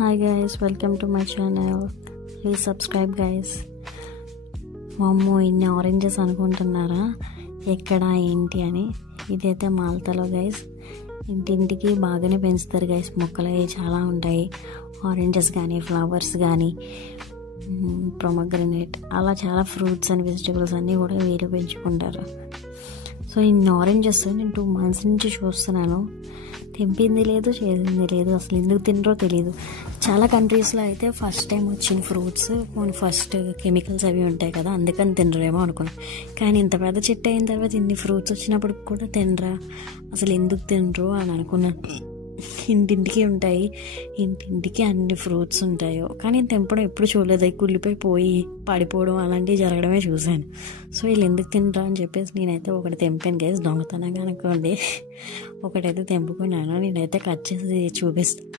Hi guys, welcome to my channel. Please subscribe guys. వామ్మో, ఇన్ని oranges అనుకుంటున్నారా ఎక్కడ ఏంటి అని? ఇదైతే మాల్తాలో గైస్. ఇంటింటికి బాగానే పెంచుతారు గైస్. మొక్కలు అవి చాలా ఉంటాయి. ఆరెంజెస్ కానీ, ఫ్లవర్స్ కానీ, ప్రొమగ్రనేట్, అలా చాలా ఫ్రూట్స్ అండ్ వెజిటబుల్స్ అన్నీ కూడా వీరు పెంచుకుంటారు. సో ఇన్ని ఆరెంజెస్ నేను 2 months నుంచి చూస్తున్నాను. తెంపింది లేదు, చేసింది లేదు. అసలు ఎందుకు తినరో తెలియదు. చాలా కంట్రీస్లో అయితే ఫస్ట్ టైం వచ్చిన ఫ్రూట్స్ ఫస్ట్ కెమికల్స్ అవి ఉంటాయి కదా, అందుకని తినరేమో అనుకున్నాను. కానీ ఇంత పెద్ద చెట్టు అయిన తర్వాత ఇన్ని ఫ్రూట్స్ వచ్చినప్పుడు కూడా తినరా, అసలు ఎందుకు తినరు అని అనుకున్నాను. ఇంటింటికి ఉంటాయి, ఇంటింటికి అన్ని ఫ్రూట్స్ ఉంటాయో, కానీ తెంపడం ఎప్పుడు చూడలేదు. అవి కుళ్ళిపోయి పడిపోవడం అలాంటివి జరగడమే చూశాను. సో వీళ్ళు ఎందుకు తినరా అని చెప్పేసి నేనైతే ఒకటి తెంపాను గైస్. దొంగతనంగా అనుకోండి. ఒకటైతే తెంపుకున్నాను. నేనైతే కట్ చేసి చూపిస్తాను.